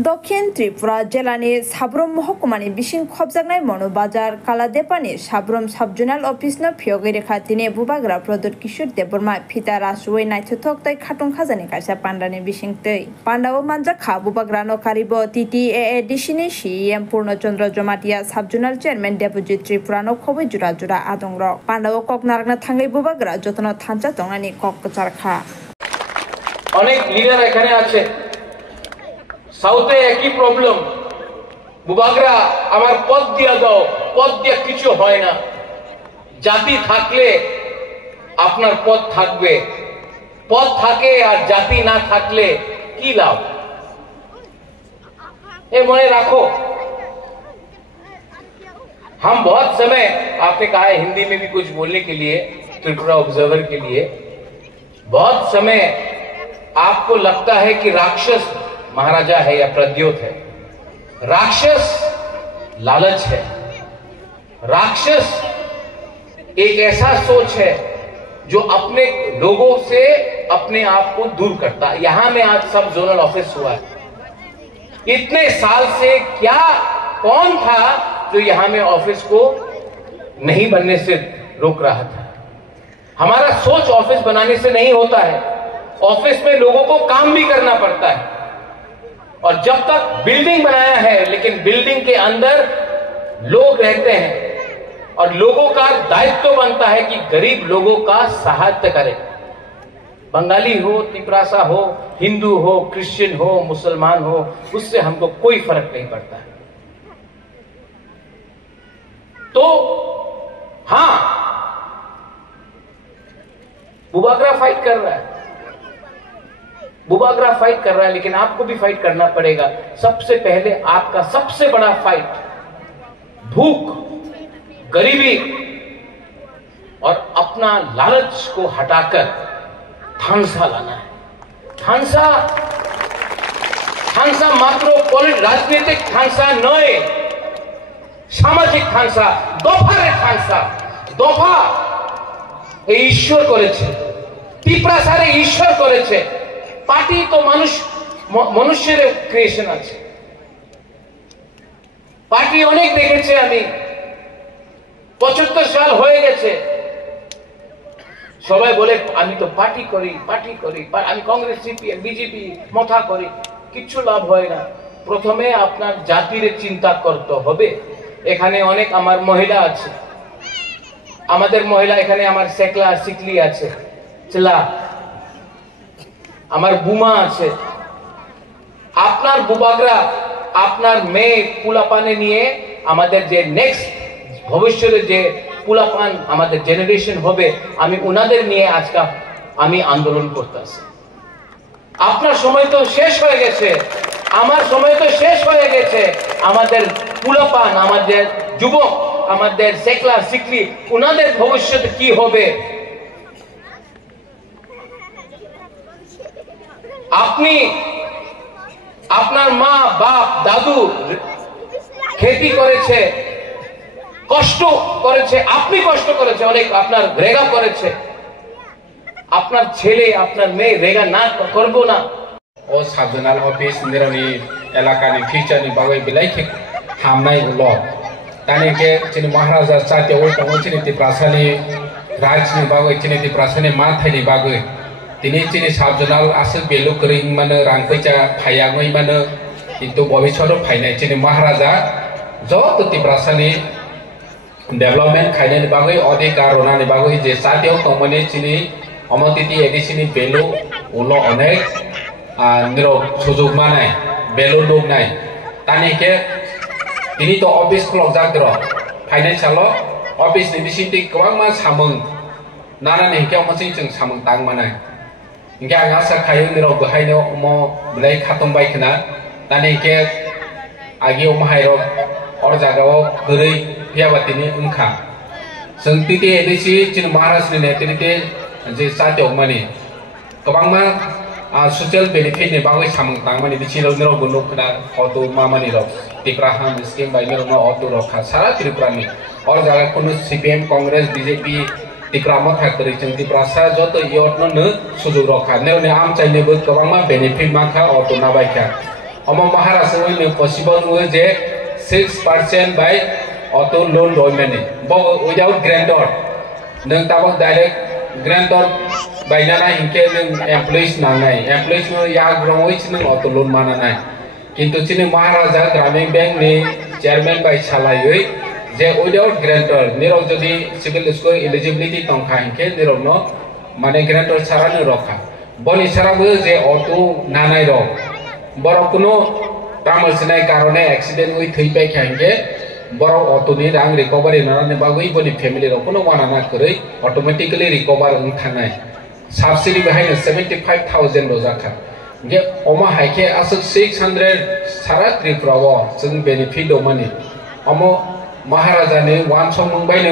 दक्षिण त्रिपुरा जिलानि साब्रम महकुमानि बिसिं खबजानाय मनोबाजार कालादेपानि साब्रम साब जुनाल अफिसनो फियोगै रेखाथिनि बुबाग्रा प्रदुत किशोर देबबर्मा फिता रासुवै नायथथक तै खाटुं खाजानि कायसा पान्डानि बिसिं तै पान्डाव मानजा खा बुबाग्रा नकारिबो TTAADC नि CM पूर्णचंद्र जमातिया साब जुनाल चेयरमैन डेपुटी त्रिपुरा नो खबै जुरा जुरा आदंग पान्डाव कक नारगना थांगै बुबाग्रा जतन थांचा तंगानि कक कचारखा অনেক লিডার এখানে আছে সাউথে একই প্রবলেম বুবাগরা আমার পদ দিয়া দাও পদ দিয়া কিছু হয় না জাতি থাকলে আপনার পদ থাকবে পদ থাকে আর জাতি না থাকলে কি লাভ এ মনে রাখো हम बहुत समय आपने कहा है हिंदी में भी कुछ बोलने के लिए त्रिपुरा ऑब्जर्वर के लिए बहुत समय आपको लगता है कि राक्षस महाराजा है या प्रद्योत है राक्षस लालच है राक्षस एक ऐसा सोच है जो अपने लोगों से अपने आप को दूर करता है यहां में आज सब जोनल ऑफिस हुआ है इतने साल से क्या कौन था जो यहां में ऑफिस को नहीं बनने से रोक रहा था हमारा सोच ऑफिस बनाने से नहीं होता है ऑफिस में लोगों को काम भी करना पड़ता है और जब तक बिल्डिंग बनाया है लेकिन बिल्डिंग के अंदर लोग रहते हैं और लोगों का दायित्व बनता है कि गरीब लोगों का सहायता करें बंगाली हो तिपरासा हो हिंदू हो क्रिश्चियन हो मुसलमान हो उससे हमको कोई फर्क नहीं पड़ता है तो हां बुबाग्रा फाइट कर रहा है बुबाग्रा फाइट कर रहा है लेकिन आपको भी फाइट करना पड़ेगा सबसे पहले आपका सबसे बड़ा फाइट भूख गरीबी और अपना लालच को हटाकर थांसा लाना है थांसा मात्र राजनीतिक थांसा नय सामाजिक थांसा दफारे थांसा दफा ईश्वर করেছে টিপ্রাসারে ईश्वर করেছে পার্টি তো মানুষের ক্রিয়েশন আছে পার্টি অনেক দেখেছে আমি 75 সাল হয়ে গেছে সবাই বলে আমি তো পার্টি করি আমি কংগ্রেস সিপিএম বিজেপি মাথা করি কিছু লাভ হয় না প্রথমে আপনার জাতির চিন্তা করতে হবে এখানে অনেক আমার মহিলা আছে আমাদের মহিলা এখানে আমার সেকলা সিকলি আছে চলা আমার বুমা আছে আপনার বুবাগরা আপনার মেয়ে পুলাপানে নিয়ে আমাদের যে নেক্সট ভবিষ্যতে যে পুলাপান আমাদের জেনারেশন হবে আমি উনাদের নিয়ে আজকে আমি আন্দোলন করতেছি আপনার সময় তো শেষ হয়ে গেছে আমার সময় তো শেষ হয়ে গেছে আমাদের পুলাপান আমাদের যুবক আমাদের সেকলা সিকলি উনাদের ভবিষ্যৎ কি হবে আপনি আপনার মা বাপ দাদু खेती করেছে কষ্ট করেছে আপনি কষ্ট করেছে অনেক আপনার রেগা করেছে আপনার ছেলে আপনার মেয়ে রেগা না করব না ও সাবজনাল অফিস নিরানি এলাকানি ফিচারনি বাগৈ বিলাইকে হামনাই উল তানিকে চিনি মহারাজা চাতে ওই তং চিনি ত্রিপুরাসানি রাজনি বাগৈ চিনি ত্রিপুরাসানি মাথাইনি বাগৈ তিনি চিনি সাবজনাল আসল বেলু করিং মানে রাংকৈচা ফায়াঙৈ মানে কিন্তু ভবিষ্যৎ ফাইনাই চিনি মহারাজা যত ত্রিপুরাসানি डेवलपमेंट खायनायनि बागै अधिकार रोनानि बागै जे साथियाव तंमाने चिनि अमतिति एडिसिनि बेलु उलो अनेक निरो सुजुग मानाय बेलु दंनाय तानिके तिनि तो ऑफिस क्लक जाग्र फाइनान्शियल ऑफिस नि बिसिति गोबां मा सामों नानानि हिखायाव मोनसे जों सामों तां मानाय इंगे आं आसा खायो निरो गहायनो मो ब्लै खातम बायखना तानिके आगियाव माहायरो और जागाव गरै फियाबातिनि उनखा जों TTAADC चिन महाराष्ट्र नेतृत्वे जे साथियाव माने गोबांमा ससियेल बेनिफिट नि बागै सामों तांमानि बिसिराव निराव गुनुखना अतो मामानि रक त्रिपुरा हाम स्किम बाय निराव अतो रखा सारा त्रिपुरानि और जागा कोनो CPM Congress BJP Tikrama factory jeng Tiprasa joto iotno ne sujuk roka ne am chaine bus kawangma benefit maka auto nabaika Amo Maharashtra में पॉसिबल हुए जे 6% बाय ऑटो लोन डोमेने विदाउट ग्रांटर नों ताबक डायरेक्ट ग्रांटर बायना इनके नों एम्प्लॉइज नांनाय एम्प्लॉइज में याग रंगोइच नों ऑटो लोन मानानाय किंतु चिनि महाराजा ग्रामीण बैंक नि चेयरमैन बाय सालायै जे विदाउट ग्रांटर निरव जदि सिविल स्कोर एलिजिबिलिटी तंखा इनके निरव न माने ग्रांटर सारानो रखा बनि साराबो जे ऑटो नानाय रो बरो कुनो तामसिनाय कारणे एक्सीडेंट हुई थैबाय खांगे बरो ऑटो नि रां रिकवरी नाने बागै बनि फैमिली रो कुनो वानाना करै ऑटोमेटिकली रिकवर उन थानाय सब्सिडी बेहायनो 75000 रो जाखा गे अमा हाइके आसो 600 सारा त्रिपुराव जों बेनिफिट दमनि अमो महाराजा ने वान सम मंबाय